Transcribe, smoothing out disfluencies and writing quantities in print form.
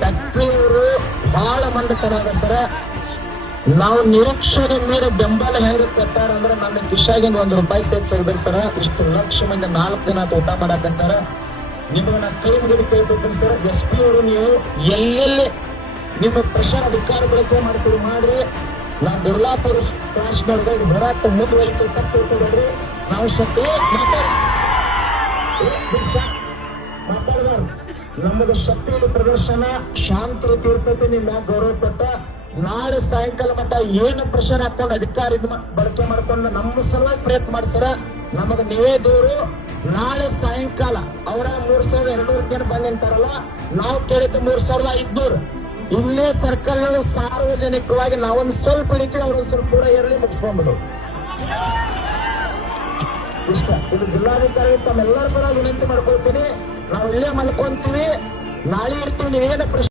ಫ್ಯಾಕ್ಟ್ರಿಯವರು ಬಹಳ ಮಂಡತನ ಸರ. ನಾವು ನಿರೀಕ್ಷೆಗೆ ಮೀರಿ ಬೆಂಬಲ ಹೆಂಗ್ ಕೊಟ್ಟಾರ ಅಂದ್ರೆ ನನ್ನ ಕಿಶಾಗಿಂದ ₹1 ಸೇರ್ಸಿದ್ರು ಸರ. ಇಷ್ಟು ಲಕ್ಷ ಮಂದಿ 4 ದಿನ ಊಟ ಮಾಡಕತ್ತಾರ. ನಿಮಗೆ ನಾ ಕೈ ಮುಗಿದು ಕೇಳ್ಕೊತೀನಿ ಸರ್, SP ಅವರು ನೀವು ಎಲ್ಲೆಲ್ಲಿ ನಿಮ್ಮ ಪ್ರೆಷರ್ ಅಧಿಕಾರ ಬಳಕೆ ಮಾಡ್ತೀವಿ ಮಾಡ್ರಿ. ನಾ ಬಿರ್ಲಾಪುರ ಕ್ಲಾಸ್ ಮಾಡಿದಾಗ ಹೋರಾಟ ಮುಂದುವರಿತು ತಪ್ಪು ನಾವು ಶಕ್ತಿ ಮಾತಾಡ್ಬಾರ್ದು. ನಮಗೆ ಶಕ್ತಿಯ ಪ್ರದರ್ಶನ ಶಾಂತ ರೀತಿ ಇರ್ತೈತಿ. ನಿಮ್ಮ ಗೌರವ ಕೊಟ್ಟ ನಾಳೆ ಸಾಯಂಕಾಲ ಮಟ್ಟ ಏನು ಪ್ರೆಷರ್ ಹಾಕೊಂಡು ಅಧಿಕಾರ ಬಳಕೆ ಮಾಡ್ಕೊಂಡು ನಮ್ಮ ಸಲುವಾಗಿ ಪ್ರಯತ್ನ ಮಾಡ್ಸರ. ನಮಗ ನೀವೇ ದೇವರು. ನಾಳೆ ಸಾಯಂಕಾಲ ಅವರ 3200 ಜನ ಬಂದಿಂತಾರಲ್ಲ, ನಾವು ಕೇಳಿದ್ದು 3500. ಇಲ್ಲೇ ಸರ್ಕಲ್ ಸಾರ್ವಜನಿಕವಾಗಿ ನಾವೊಂದು ಸ್ವಲ್ಪ ಹಿಡಿತೀವಿ, ಅವ್ರೊಂದು ಸ್ವಲ್ಪ ಕೂಡ ಎರಳಿ ಮುಗಿಸ್ಕೊಂಡ್ಬಿಡು ಇಷ್ಟ. ಇದು ಜಿಲ್ಲಾಧಿಕಾರಿ ತಮ್ಮೆಲ್ಲರ ಪರ ವಿನಂತಿ ಮಾಡ್ಕೊಳ್ತೀನಿ. ನಾವು ಇಲ್ಲೇ ಮಲ್ಕೊಂತೀವಿ, ನಾಳೆ ಇರ್ತೀವಿ. ನೀವೇನ ಪ್ರಶ್ನೆ